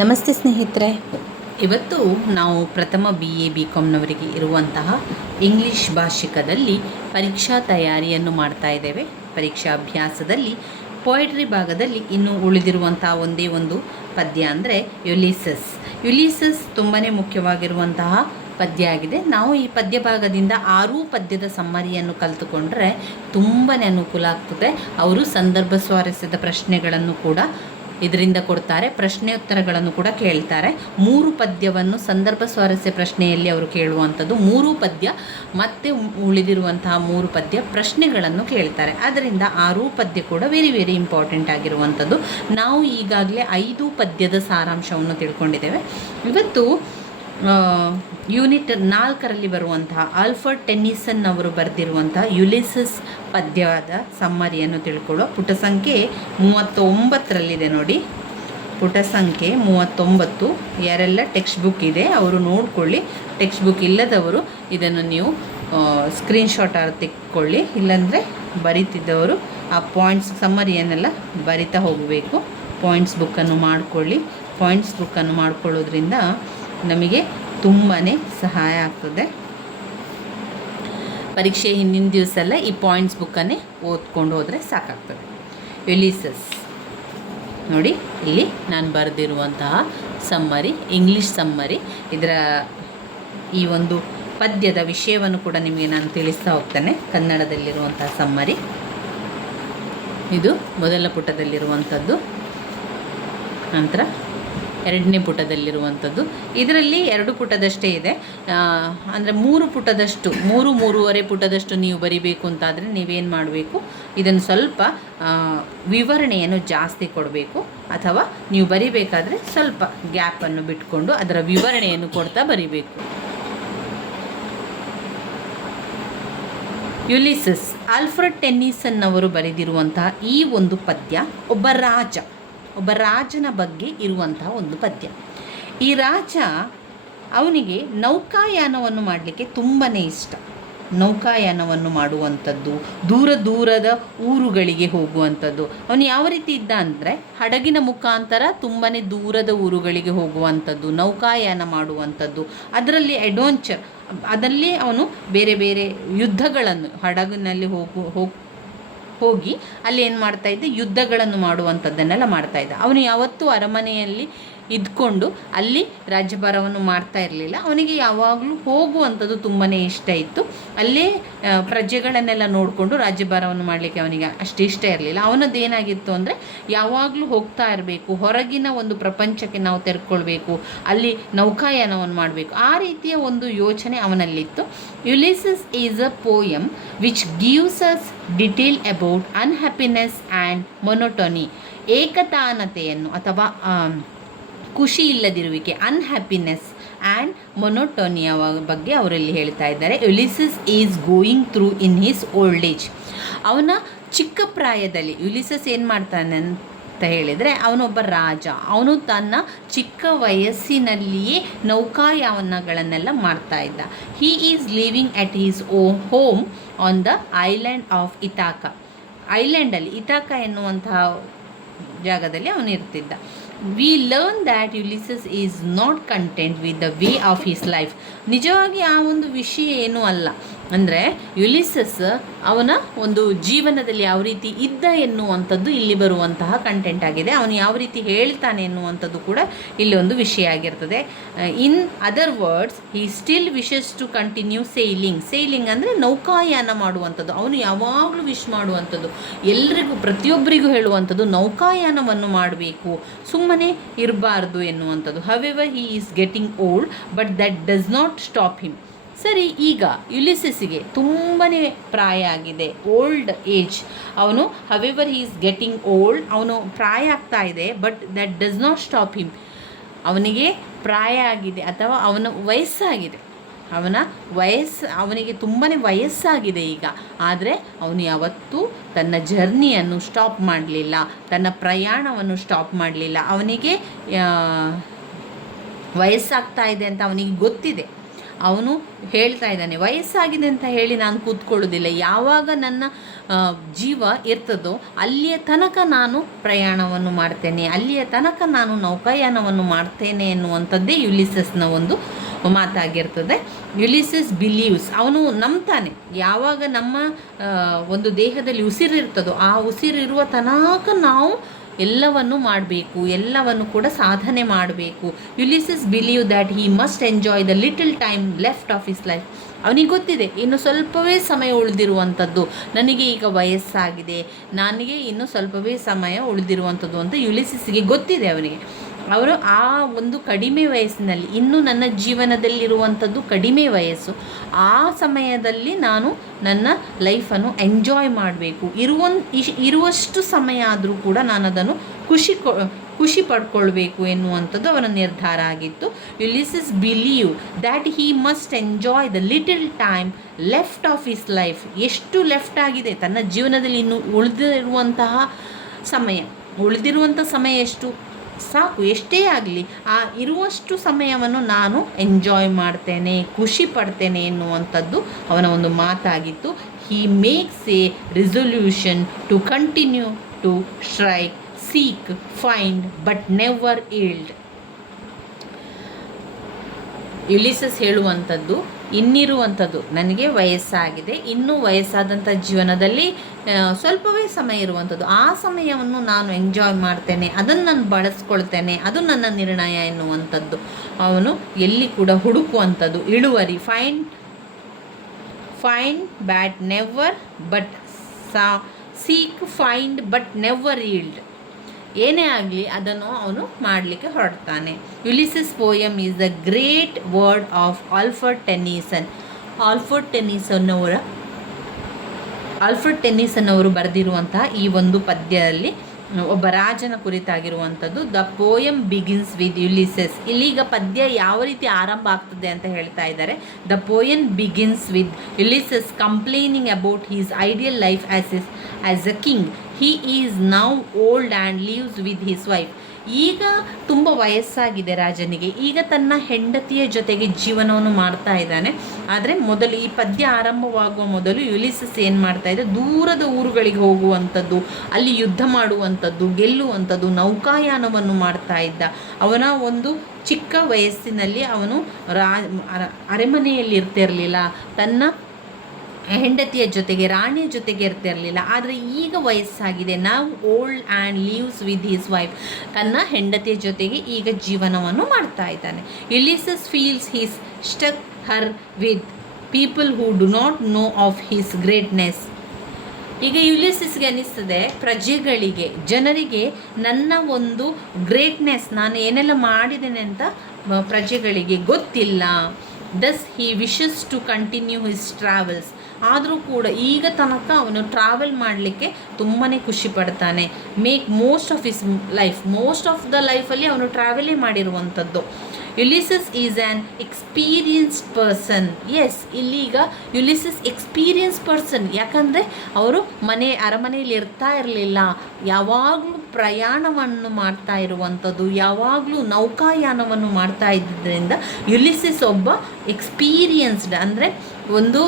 ನಮಸ್ತೆ ಸ್ನೇಹಿತರೆ, ಇವತ್ತು ನಾವು ಪ್ರಥಮ ಬಿ ಕಾಮ್ನವರಿಗೆ ಇರುವಂತಹ ಇಂಗ್ಲೀಷ್ ಭಾಷಿಕದಲ್ಲಿ ಪರೀಕ್ಷಾ ತಯಾರಿಯನ್ನು ಮಾಡ್ತಾ ಇದ್ದೇವೆ. ಪರೀಕ್ಷಾ ಅಭ್ಯಾಸದಲ್ಲಿ ಪೊಯೆಟ್ರಿ ಭಾಗದಲ್ಲಿ ಇನ್ನು ಉಳಿದಿರುವಂತಹ ಒಂದೇ ಒಂದು ಪದ್ಯ ಅಂದರೆ ಯುಲಿಸಸ್ ತುಂಬಾ ಮುಖ್ಯವಾಗಿರುವಂತಹ ಪದ್ಯ ಆಗಿದೆ. ನಾವು ಈ ಪದ್ಯ ಭಾಗದಿಂದ 6 ಪದ್ಯದ ಸಮ್ಮರಿಯನ್ನು ಕಲಿತುಕೊಂಡ್ರೆ ತುಂಬಾ ಅನುಕೂಲ ಆಗ್ತದೆ. ಅವರು ಸಂದರ್ಭ ಸ್ವಾರಸ್ಯದ ಪ್ರಶ್ನೆಗಳನ್ನು ಕೂಡ ಇದರಿಂದ ಕೊಡ್ತಾರೆ, ಪ್ರಶ್ನೆ ಉತ್ತರಗಳನ್ನು ಕೂಡ ಕೇಳ್ತಾರೆ. 3 ಪದ್ಯವನ್ನು ಸಂದರ್ಭ ಸ್ವಾರಸ್ಯ ಪ್ರಶ್ನೆಯಲ್ಲಿ ಅವರು ಕೇಳುವಂಥದ್ದು, 3 ಪದ್ಯ ಮತ್ತು ಉಳಿದಿರುವಂತಹ 3 ಪದ್ಯ ಪ್ರಶ್ನೆಗಳನ್ನು ಕೇಳ್ತಾರೆ. ಅದರಿಂದ 6 ಪದ್ಯ ಕೂಡ ವೆರಿ ಇಂಪಾರ್ಟೆಂಟ್ ಆಗಿರುವಂಥದ್ದು. ನಾವು ಈಗಾಗಲೇ 5 ಪದ್ಯದ ಸಾರಾಂಶವನ್ನು ತಿಳ್ಕೊಂಡಿದ್ದೇವೆ. ಇವತ್ತು ಯೂನಿಟ್ 4ರಲ್ಲಿ ಬರುವಂತಹ ಆಲ್ಫರ್ಡ್ ಟೆನ್ನಿಸನ್ ಅವರು ಬರೆದಿರುವಂತಹ ಯುಲಿಸಸ್ ಪದ್ಯದ ಸಮ್ಮರಿಯನ್ನು ತಿಳ್ಕೊಳ್ಳೋ. ಪುಟ ಸಂಖ್ಯೆ 39ರಲ್ಲಿದೆ ನೋಡಿ, ಪುಟ ಸಂಖ್ಯೆ 39. ಯಾರೆಲ್ಲ ಟೆಕ್ಸ್ಟ್ ಬುಕ್ ಇದೆ ಅವರು ನೋಡ್ಕೊಳ್ಳಿ. ಟೆಕ್ಸ್ಟ್ ಬುಕ್ ಇಲ್ಲದವರು ಇದನ್ನು ನೀವು ಸ್ಕ್ರೀನ್ಶಾಟ್ ತೆಕ್ಕೊಳ್ಳಿ, ಇಲ್ಲಾಂದರೆ ಬರಿತಿದ್ದವರು ಆ ಪಾಯಿಂಟ್ಸ್ ಸಮ್ಮರಿಯನ್ನೆಲ್ಲ ಬರಿತಾ ಹೋಗಬೇಕು. ಪಾಯಿಂಟ್ಸ್ ಬುಕ್ಕನ್ನು ಮಾಡಿಕೊಳ್ಳಿ. ಪಾಯಿಂಟ್ಸ್ ಬುಕ್ಕನ್ನು ಮಾಡಿಕೊಳ್ಳೋದ್ರಿಂದ ನಮಗೆ ತುಂಬಾ ಸಹಾಯ ಆಗ್ತದೆ. ಪರೀಕ್ಷೆ ಹಿಂದಿನ ದಿವಸ ಎಲ್ಲ ಈ ಪಾಯಿಂಟ್ಸ್ ಬುಕ್ಕನ್ನೇ ಓದ್ಕೊಂಡು ಹೋದರೆ ಸಾಕಾಗ್ತದೆ. ಯುಲಿಸಸ್ ನೋಡಿ, ಇಲ್ಲಿ ನಾನು ಬರೆದಿರುವಂತಹ ಸಮ್ಮರಿ, ಇಂಗ್ಲೀಷ್ ಸಮ್ಮರಿ. ಇದರ ಈ ಒಂದು ಪದ್ಯದ ವಿಷಯವನ್ನು ಕೂಡ ನಿಮಗೆ ನಾನು ತಿಳಿಸ್ತಾ ಹೋಗ್ತೇನೆ. ಕನ್ನಡದಲ್ಲಿರುವಂತಹ ಸಮ್ಮರಿ ಇದು ಮೊದಲ ಪುಟದಲ್ಲಿರುವಂಥದ್ದು, ನಂತರ 2ನೇ ಪುಟದಲ್ಲಿರುವಂಥದ್ದು. ಇದರಲ್ಲಿ 2 ಪುಟದಷ್ಟೇ ಇದೆ, ಅಂದರೆ 3 ಪುಟದಷ್ಟು 3-3.5 ಪುಟದಷ್ಟು ನೀವು ಬರಿಬೇಕು ಅಂತಾದರೆ ನೀವೇನು ಮಾಡಬೇಕು, ಇದನ್ನು ಸ್ವಲ್ಪ ವಿವರಣೆಯನ್ನು ಜಾಸ್ತಿ ಕೊಡಬೇಕು, ಅಥವಾ ನೀವು ಬರಿಬೇಕಾದ್ರೆ ಸ್ವಲ್ಪ ಗ್ಯಾಪನ್ನು ಬಿಟ್ಕೊಂಡು ಅದರ ವಿವರಣೆಯನ್ನು ಕೊಡ್ತಾ ಬರಿಬೇಕು. ಯುಲಿಸಸ್ ಆಲ್ಫ್ರೆಡ್ ಟೆನ್ನಿಸನ್ ಅವರು ಬರೆದಿರುವಂತಹ ಈ ಒಂದು ಪದ್ಯ ಒಬ್ಬ ರಾಜನ ಬಗ್ಗೆ ಇರುವಂತಹ ಒಂದು ಪದ್ಯ. ಈ ರಾಜ, ಅವನಿಗೆ ನೌಕಾಯಾನವನ್ನು ಮಾಡಲಿಕ್ಕೆ ತುಂಬಾ ಇಷ್ಟ. ನೌಕಾಯಾನವನ್ನು ಮಾಡುವಂಥದ್ದು, ದೂರದ ಊರುಗಳಿಗೆ ಹೋಗುವಂಥದ್ದು. ಅವನು ಯಾವ ರೀತಿ ಇದ್ದ ಅಂದರೆ ಹಡಗಿನ ಮುಖಾಂತರ ತುಂಬಾ ದೂರದ ಊರುಗಳಿಗೆ ಹೋಗುವಂಥದ್ದು, ನೌಕಾಯಾನ ಮಾಡುವಂಥದ್ದು, ಅದರಲ್ಲಿ ಅಡ್ವೆಂಚರ್, ಅದರಲ್ಲಿ ಅವನು ಬೇರೆ ಯುದ್ಧಗಳನ್ನು ಹಡಗಿನಲ್ಲಿ ಹೋಗಿ ಅಲ್ಲಿ ಏನು ಮಾಡ್ತಾಯಿದ್ದ, ಯುದ್ಧಗಳನ್ನು ಮಾಡುವಂಥದ್ದನ್ನೆಲ್ಲ ಮಾಡ್ತಾಯಿದ್ದ. ಅವನು ಯಾವತ್ತೂ ಅರಮನೆಯಲ್ಲಿ ಇದ್ಕೊಂಡು ಅಲ್ಲಿ ರಾಜ್ಯಭಾರವನ್ನು ಮಾಡ್ತಾ ಇರಲಿಲ್ಲ. ಅವನಿಗೆ ಯಾವಾಗಲೂ ಹೋಗುವಂಥದ್ದು ತುಂಬಾ ಇಷ್ಟ ಇತ್ತು. ಅಲ್ಲೇ ಪ್ರಜೆಗಳನ್ನೆಲ್ಲ ನೋಡಿಕೊಂಡು ರಾಜ್ಯಭಾರವನ್ನು ಮಾಡಲಿಕ್ಕೆ ಅವನಿಗೆ ಅಷ್ಟು ಇಷ್ಟ ಇರಲಿಲ್ಲ. ಅವನದ್ದೇನಾಗಿತ್ತು ಅಂದರೆ ಯಾವಾಗಲೂ ಹೋಗ್ತಾ ಇರಬೇಕು, ಹೊರಗಿನ ಒಂದು ಪ್ರಪಂಚಕ್ಕೆ ನಾವು ತೆರ್ಕೊಳ್ಬೇಕು, ಅಲ್ಲಿ ನೌಕಾಯಾನವನ್ನು ಮಾಡಬೇಕು, ಆ ರೀತಿಯ ಒಂದು ಯೋಚನೆ ಅವನಲ್ಲಿತ್ತು. Ulysses is a poem which gives us detail about unhappiness and monotony. ಏಕತಾನತೆಯನ್ನು ಅಥವಾ ಖುಷಿ ಇಲ್ಲದಿರುವಿಕೆ, ಅನ್ಹ್ಯಾಪಿನೆಸ್ ಆ್ಯಂಡ್ ಮೊನೊಟೋನಿಯ ಬಗ್ಗೆ ಅವರಲ್ಲಿ ಹೇಳ್ತಾ ಇದ್ದಾರೆ. Ulysses is going through in his old age. ಅವನ ಚಿಕ್ಕ ಪ್ರಾಯದಲ್ಲಿ ಯುಲಿಸಸ್ ಏನು ಮಾಡ್ತಾನೆ ಅಂತ ಹೇಳಿದರೆ, ಅವನೊಬ್ಬ ರಾಜ. ಅವನು ತನ್ನ ಚಿಕ್ಕ ವಯಸ್ಸಿನಲ್ಲಿಯೇ ನೌಕಾಯಾನಗಳನ್ನೆಲ್ಲ ಮಾಡ್ತಾ ಇದ್ದ. He is living at his home on the island of Ithaca. ಐಲ್ಯಾಂಡಲ್ಲಿ ಇತಾಕ ಎನ್ನುವಂತಹ ಜಾಗದಲ್ಲಿ ಅವನು ಇರ್ತಿದ್ದ. We learn that Ulysses is not content with the way of his life. ನಿಜವಾಗಿ ಆ ಒಂದು ವಿಷಯ ಏನೂ ಅಲ್ಲ. ಅಂದರೆ ಯುಲಿಸಸ್ ಅವನ ಒಂದು ಜೀವನದಲ್ಲಿ ಯಾವ ರೀತಿ ಇದ್ದ ಎನ್ನುವಂಥದ್ದು ಇಲ್ಲಿ ಬರುವಂತಹ ಕಂಟೆಂಟ್ ಆಗಿದೆ. ಅವನು ಯಾವ ರೀತಿ ಹೇಳ್ತಾನೆ ಎನ್ನುವಂಥದ್ದು ಕೂಡ ಇಲ್ಲಿ ಒಂದು ವಿಷಯ ಆಗಿರ್ತದೆ. In other words, he still wishes to continue sailing ಅಂದರೆ ನೌಕಾಯಾನ ಮಾಡುವಂಥದ್ದು. ಅವನು ಯಾವಾಗಲೂ ವಿಶ್ ಮಾಡುವಂಥದ್ದು, ಎಲ್ರಿಗೂ ಪ್ರತಿಯೊಬ್ಬರಿಗೂ ಹೇಳುವಂಥದ್ದು ನೌಕಾಯಾನವನ್ನು ಮಾಡಬೇಕು, ಸುಮ್ಮನೆ ಇರಬಾರ್ದು ಎನ್ನುವಂಥದ್ದು. However he is getting old but that does not stop him. ಸರಿ, ಈಗ ಯುಲಿಸಸ್ಸಿಗೆ ತುಂಬಾ ಪ್ರಾಯ ಆಗಿದೆ, ಓಲ್ಡ್ ಏಜ್. ಅವನು however he is getting old, ಅವನು ಪ್ರಾಯ ಆಗ್ತಾ ಇದೆ, but that does not stop him. ಅವನಿಗೆ ಪ್ರಾಯ ಆಗಿದೆ ಅಥವಾ ಅವನ ವಯಸ್ಸಾಗಿದೆ, ಅವನಿಗೆ ತುಂಬಾ ವಯಸ್ಸಾಗಿದೆ ಈಗ. ಆದರೆ ಅವನು ಯಾವತ್ತೂ ತನ್ನ ಜರ್ನಿಯನ್ನು ಸ್ಟಾಪ್ ಮಾಡಲಿಲ್ಲ, ತನ್ನ ಪ್ರಯಾಣವನ್ನು ಸ್ಟಾಪ್ ಮಾಡಲಿಲ್ಲ. ಅವನಿಗೆ ವಯಸ್ಸಾಗ್ತಾ ಇದೆ ಅಂತ ಅವನಿಗೆ ಗೊತ್ತಿದೆ, ಅವನು ಹೇಳ್ತಾ ಇದ್ದಾನೆ, ವಯಸ್ಸಾಗಿದೆ ಅಂತ ಹೇಳಿ ನಾನು ಕೂತ್ಕೊಳ್ಳೋದಿಲ್ಲ, ಯಾವಾಗ ನನ್ನ ಜೀವ ಇರ್ತದೋ ಅಲ್ಲಿಯ ತನಕ ನಾನು ಪ್ರಯಾಣವನ್ನು ಮಾಡ್ತೇನೆ, ಅಲ್ಲಿಯ ತನಕ ನಾನು ನೌಕಾಯಾನವನ್ನು ಮಾಡ್ತೇನೆ ಎನ್ನುವಂಥದ್ದೇ ಯುಲಿಸಸ್ನ ಒಂದು ಮಾತಾಗಿರ್ತದೆ. ಯುಲಿಸಸ್ ಬಿಲೀವ್ಸ್, ಅವನು ನಂಬ್ತಾನೆ, ಯಾವಾಗ ನಮ್ಮ ಒಂದು ದೇಹದಲ್ಲಿ ಉಸಿರಿರ್ತದೋ ಆ ಉಸಿರಿರುವ ತನಕ ನಾವು ಎಲ್ಲವನ್ನು ಮಾಡಬೇಕು, ಎಲ್ಲವನ್ನು ಕೂಡ ಸಾಧನೆ ಮಾಡಬೇಕು. Ulysses believe that he must enjoy the little time left of his life. ಅವನಿಗೆ ಗೊತ್ತಿದೆ ಇನ್ನು ಸ್ವಲ್ಪವೇ ಸಮಯ ಉಳಿದಿರುವಂಥದ್ದು, ನನಗೆ ಈಗ ವಯಸ್ಸಾಗಿದೆ, ನನಗೆ ಇನ್ನು ಸ್ವಲ್ಪವೇ ಸಮಯ ಉಳಿದಿರುವಂಥದ್ದು ಅಂತ ಯುಲಿಸಸ್ಗೆ ಗೊತ್ತಿದೆ. ಅವರು ಆ ಒಂದು ಕಡಿಮೆ ವಯಸ್ಸಿನಲ್ಲಿ, ಇನ್ನು ನನ್ನ ಜೀವನದಲ್ಲಿರುವಂಥದ್ದು ಕಡಿಮೆ ವಯಸ್ಸು, ಆ ಸಮಯದಲ್ಲಿ ನಾನು ನನ್ನ ಲೈಫನ್ನು ಎಂಜಾಯ್ ಮಾಡಬೇಕು, ಇರುವಷ್ಟು ಸಮಯ ಆದರೂ ಕೂಡ ನಾನು ಅದನ್ನು ಖುಷಿ ಪಡ್ಕೊಳ್ಬೇಕು ಎನ್ನುವಂಥದ್ದು ಅವನ ನಿರ್ಧಾರ ಆಗಿತ್ತು. Ulysses believe that he must enjoy the little time left of his life. ಎಷ್ಟು ಲೆಫ್ಟ್ ಆಗಿದೆ ತನ್ನ ಜೀವನದಲ್ಲಿ, ಇನ್ನು ಉಳಿದಿರುವಂಥ ಸಮಯ ಎಷ್ಟು, ಸಾಕು, ಎಷ್ಟೇ ಆಗಲಿ ಆ ಇರುವಷ್ಟು ಸಮಯವನ್ನು ನಾನು ಎಂಜಾಯ್ ಮಾಡ್ತೇನೆ, ಖುಷಿ ಪಡ್ತೇನೆ ಎನ್ನುವಂಥದ್ದು ಅವನ ಒಂದು ಮಾತಾಗಿತ್ತು. He makes a resolution to continue to strike, seek, find but never yield. Ulysses ಹೇಳುವಂಥದ್ದು ಇನ್ನಿರುವಂಥದ್ದು, ನನಗೆ ವಯಸ್ಸಾಗಿದೆ, ಇನ್ನೂ ವಯಸ್ಸಾದಂಥ ಜೀವನದಲ್ಲಿ ಸ್ವಲ್ಪವೇ ಸಮಯ ಇರುವಂಥದ್ದು, ಆ ಸಮಯವನ್ನು ನಾನು ಎಂಜಾಯ್ ಮಾಡ್ತೇನೆ, ಅದನ್ನು ನಾನು ಬಳಸ್ಕೊಳ್ತೇನೆ, ಅದು ನನ್ನ ನಿರ್ಣಯ ಎನ್ನುವಂಥದ್ದು. ಅವನು ಎಲ್ಲಿ ಕೂಡ ಹುಡುಕುವಂಥದ್ದು, ಇಳುವರಿ, find but never but seek, find but never yield. ಏನೇ ಆಗಲಿ ಅದನ್ನು ಅವನು ಮಾಡಲಿಕ್ಕೆ ಹೊರಡ್ತಾನೆ. Ulysses poem is the great word of Alfred Tennyson ಅವರು ಬರೆದಿರುವಂತಹ ಈ ಒಂದು ಪದ್ಯದಲ್ಲಿ ಒಬ್ಬ ರಾಜನ ಕುರಿತಾಗಿರುವಂಥದ್ದು. The poem begins with Ulysses. ಇಲ್ಲಿಗ ಪದ್ಯ ಯಾವ ರೀತಿ ಆರಂಭ ಆಗ್ತದೆ ಅಂತ ಹೇಳ್ತಾ ಇದ್ದಾರೆ. The poem begins with Ulysses complaining about his ideal life as a king. He is now old and lives with his wife. ಈಗ ತುಂಬ ವಯಸ್ಸಾಗಿದೆ ರಾಜನಿಗೆ, ಈಗ ತನ್ನ ಹೆಂಡತಿಯ ಜೊತೆಗೆ ಜೀವನವನ್ನು ಮಾಡ್ತಾ ಇದ್ದಾನೆ. ಆದರೆ ಮೊದಲು ಈ ಪದ್ಯ ಆರಂಭವಾಗುವ ಮೊದಲು ಯುಲಿಸಸ್ ಏನು ಮಾಡ್ತಾ ಇದ್ದ, ದೂರದ ಊರುಗಳಿಗೆ ಹೋಗುವಂಥದ್ದು, ಅಲ್ಲಿ ಯುದ್ಧ ಮಾಡುವಂಥದ್ದು, ಗೆಲ್ಲುವಂಥದ್ದು, ನೌಕಾಯಾನವನ್ನು ಮಾಡ್ತಾ ಇದ್ದ. ಅವನ ಒಂದು ಚಿಕ್ಕ ವಯಸ್ಸಿನಲ್ಲಿ ಅವನು ಅರಮನೆಯಲ್ಲಿ ಇರ್ತಿರಲಿಲ್ಲ, ತನ್ನ ಹೆಂಡತಿಯ ಜೊತೆಗೆ, ರಾಣಿಯ ಜೊತೆಗೆ ಇರ್ತಿರಲಿಲ್ಲ. ಆದರೆ ಈಗ ವಯಸ್ಸಾಗಿದೆ, ನಾವು old and lives with his wife, ತನ್ನ ಹೆಂಡತಿಯ ಜೊತೆಗೆ ಈಗ ಜೀವನವನ್ನು ಮಾಡ್ತಾ ಇದ್ದಾನೆ. Ulysses feels he's stuck here with people who do not know of his greatness. ಈಗ ಯುಲಿಸಸ್ಗೆ ಅನಿಸ್ತದೆ, ಪ್ರಜೆಗಳಿಗೆ, ಜನರಿಗೆ ನನ್ನ ಒಂದು ಗ್ರೇಟ್ನೆಸ್, ನಾನು ಏನೆಲ್ಲ ಮಾಡಿದ್ದೇನೆ ಅಂತ ಪ್ರಜೆಗಳಿಗೆ ಗೊತ್ತಿಲ್ಲ. Thus he wishes to continue his travels. ಆದರೂ ಕೂಡ ಈಗ ತನಕ ಅವನು ಟ್ರಾವೆಲ್ ಮಾಡಲಿಕ್ಕೆ ತುಂಬಾ ಖುಷಿ ಪಡ್ತಾನೆ. ಮೇಕ್ ಮೋಸ್ಟ್ ಆಫ್ ದ ಲೈಫಲ್ಲಿ ಅವನು ಟ್ರಾವೆಲೇ ಮಾಡಿರುವಂಥದ್ದು. Ulysses is an experienced person. Yes, ಇಲ್ಲೀಗ ಯುಲಿಸಸ್ ಎಕ್ಸ್ಪೀರಿಯನ್ಸ್ ಪರ್ಸನ್. ಯಾಕಂದರೆ ಅವರು ಅರಮನೆಯಲ್ಲಿ ಇರ್ತಾ ಇರಲಿಲ್ಲ, ಯಾವಾಗಲೂ ಪ್ರಯಾಣವನ್ನು ಮಾಡ್ತಾ ಇರುವಂಥದ್ದು, ಯಾವಾಗಲೂ ನೌಕಾಯಾನವನ್ನು ಮಾಡ್ತಾ ಇದ್ದಿದ್ದರಿಂದ ಯುಲಿಸಸ್ ಒಬ್ಬ ಎಕ್ಸ್ಪೀರಿಯನ್ಸ್ಡ್, ಅಂದರೆ ಒಂದು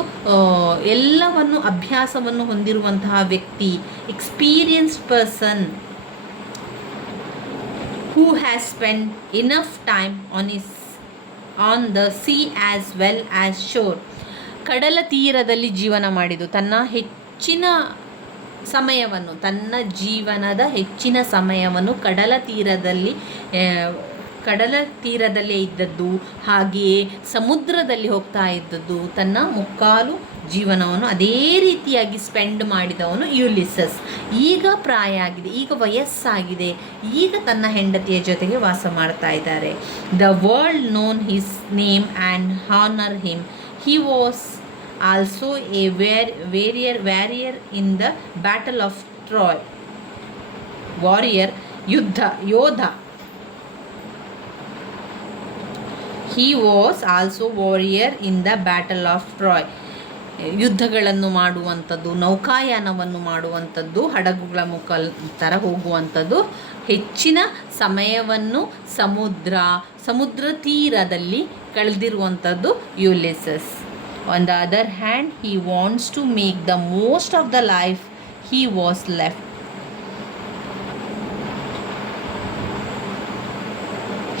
ಎಲ್ಲವನ್ನು ಅಭ್ಯಾಸವನ್ನು ಹೊಂದಿರುವಂತಹ ವ್ಯಕ್ತಿ, experienced person who has spent enough time on the sea as well as shore. ಕಡಲ ತೀರದಲ್ಲಿ ಜೀವನ ಮಾಡಿದ್ದು, ತನ್ನ ಜೀವನದ ಹೆಚ್ಚಿನ ಸಮಯವನ್ನು ಕಡಲ ತೀರದಲ್ಲೇ ಇದ್ದದ್ದು, ಹಾಗೆಯೇ ಸಮುದ್ರದಲ್ಲಿ ಹೋಗ್ತಾ ಇದ್ದದ್ದು, ತನ್ನ ಮುಕ್ಕಾಲು ಜೀವನವನ್ನು ಅದೇ ರೀತಿಯಾಗಿ ಸ್ಪೆಂಡ್ ಮಾಡಿದವನು ಯುಲಿಸಸ್. ಈಗ ಪ್ರಾಯ ಆಗಿದೆ, ಈಗ ವಯಸ್ಸಾಗಿದೆ, ಈಗ ತನ್ನ ಹೆಂಡತಿಯ ಜೊತೆಗೆ ವಾಸ ಮಾಡ್ತಾ ಇದ್ದಾರೆ. The world known his name and honour him. He was also a warrior in the battle of Troy. ಯೋಧ. He was also warrior in the Battle of Troy. ಯುದ್ಧಗಳನ್ನು ಮಾಡುವಂಥದ್ದು, ನೌಕಾಯಾನವನ್ನು ಮಾಡುವಂಥದ್ದು, ಹಡಗುಗಳ ಮುಖಾಂತರ ಹೋಗುವಂಥದ್ದು, ಹೆಚ್ಚಿನ ಸಮಯವನ್ನು ಸಮುದ್ರ ತೀರದಲ್ಲಿ ಕಳೆದಿರುವಂಥದ್ದು ಯುಲಿಸಸ್. On the other hand, he wants to make the most of the life he was left.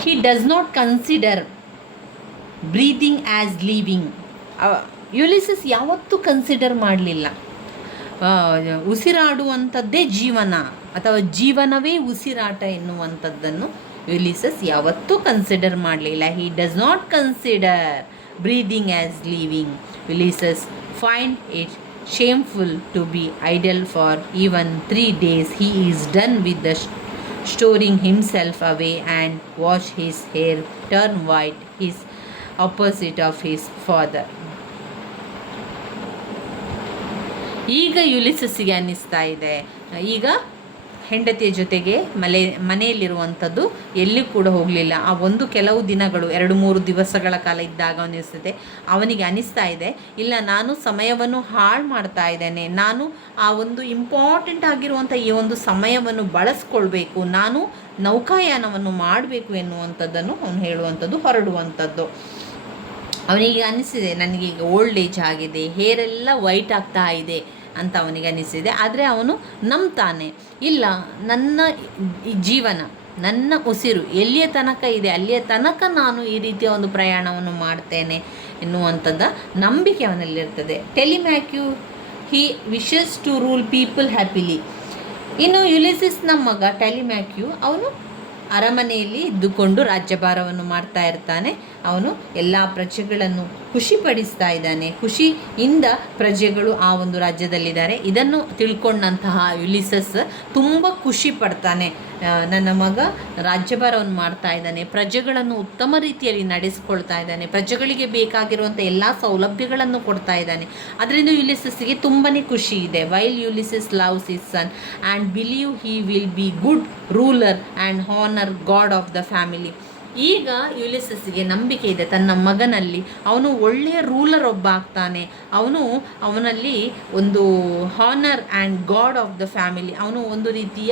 He does not consider breathing as living. ಯುಲಿಸಸ್ ಯಾವತ್ತೂ ಕನ್ಸಿಡರ್ ಮಾಡಲಿಲ್ಲ ಉಸಿರಾಡುವಂಥದ್ದೇ ಜೀವನ ಅಥವಾ ಜೀವನವೇ ಉಸಿರಾಟ ಎನ್ನುವಂಥದ್ದನ್ನು ಯುಲಿಸಸ್ ಯಾವತ್ತೂ ಕನ್ಸಿಡರ್ ಮಾಡಲಿಲ್ಲ. He does not consider breathing as living. Ulysses find it shameful to be idle for even 3 days. He is done with the storing himself away and watch his hair turn white, his opposite of his father. ಈಗ ಯುಲಿಸಸ್ಸಿಗೆ ಅನ್ನಿಸ್ತಾ ಇದೆ, ಈಗ ಹೆಂಡತಿಯ ಜೊತೆಗೆ ಮನೆಯಲ್ಲಿರುವಂಥದ್ದು ಎಲ್ಲಿ ಕೂಡ ಹೋಗಲಿಲ್ಲ. ಆ ಕೆಲವು ದಿನಗಳು 2-3 ದಿವಸಗಳ ಕಾಲ ಇದ್ದಾಗ ಅವನಿಗೆ ಅನಿಸ್ತಾ ಇದೆ, ಇಲ್ಲ ನಾನು ಸಮಯವನ್ನು ಹಾಳು ಮಾಡ್ತಾ ಇದ್ದೇನೆ, ನಾನು ಆ ಒಂದು ಇಂಪಾರ್ಟೆಂಟ್ ಆಗಿರುವಂಥ ಈ ಒಂದು ಸಮಯವನ್ನು ಬಳಸ್ಕೊಳ್ಬೇಕು, ನಾನು ನೌಕಾಯಾನವನ್ನು ಮಾಡಬೇಕು ಎನ್ನುವಂಥದ್ದನ್ನು ಅವನು ಹೇಳುವಂಥದ್ದು, ಹೊರಡುವಂಥದ್ದು. ಅವನಿಗೆ ಅನಿಸಿದೆ, ನನಗೀಗ ಓಲ್ಡ್ ಏಜ್ ಆಗಿದೆ, ಹೇರೆಲ್ಲ ವೈಟ್ ಆಗ್ತಾ ಇದೆ ಅಂತ ಅವನಿಗೆ ಅನಿಸಿದೆ. ಆದರೆ ಅವನು ನಂಬ್ತಾನೆ, ಇಲ್ಲ ನನ್ನ ಜೀವನ, ನನ್ನ ಉಸಿರು ಎಲ್ಲಿಯ ತನಕ ಇದೆ ಅಲ್ಲಿಯ ತನಕ ನಾನು ಈ ರೀತಿಯ ಒಂದು ಪ್ರಯಾಣವನ್ನು ಮಾಡ್ತೇನೆ ಎನ್ನುವಂಥದ್ದು ನಂಬಿಕೆ ಅವನಲ್ಲಿರ್ತದೆ. Telemachus he wishes to rule people happily. ಇನ್ನು ಯುಲಿಸಿಸ್ನ ಮಗ ಟೆಲಿಮ್ಯಾಕ್ಯೂ ಅವನು ಅರಮನೆಯಲ್ಲಿ ಇದ್ದುಕೊಂಡು ರಾಜ್ಯಭಾರವನ್ನು ಮಾಡ್ತಾ ಇರ್ತಾನೆ. ಅವನು ಎಲ್ಲ ಪ್ರಜೆಗಳನ್ನು ಖುಷಿಪಡಿಸ್ತಾ ಇದ್ದಾನೆ, ಖುಷಿಯಿಂದ ಪ್ರಜೆಗಳು ಆ ಒಂದು ರಾಜ್ಯದಲ್ಲಿದ್ದಾರೆ. ಇದನ್ನು ತಿಳ್ಕೊಂಡಂತಹ ಯುಲಿಸಸ್ ತುಂಬ ಖುಷಿ ಪಡ್ತಾನೆ, ನನ್ನ ಮಗ ರಾಜ್ಯಭಾರವನ್ನು ಮಾಡ್ತಾ ಇದ್ದಾನೆ, ಪ್ರಜೆಗಳನ್ನು ಉತ್ತಮ ರೀತಿಯಲ್ಲಿ ನಡೆಸಿಕೊಳ್ತಾ ಇದ್ದಾನೆ, ಪ್ರಜೆಗಳಿಗೆ ಬೇಕಾಗಿರುವಂಥ ಎಲ್ಲ ಸೌಲಭ್ಯಗಳನ್ನು ಕೊಡ್ತಾ ಇದ್ದಾನೆ. ಅದರಿಂದ ಯುಲಿಸಸ್ಗೆ ತುಂಬಾ ಖುಷಿ ಇದೆ. While Ulysses loves his son and believe he will be good ruler and honour god of the family. ಈಗ ಯುಲಿಸಸ್ಗೆ ನಂಬಿಕೆ ಇದೆ ತನ್ನ ಮಗನಲ್ಲಿ, ಅವನು ಒಳ್ಳೆಯ ರೂಲರ್ ಒಬ್ಬ ಆಗ್ತಾನೆ, ಅವನಲ್ಲಿ ಒಂದು honour and god of the family, ಅವನು ಒಂದು ರೀತಿಯ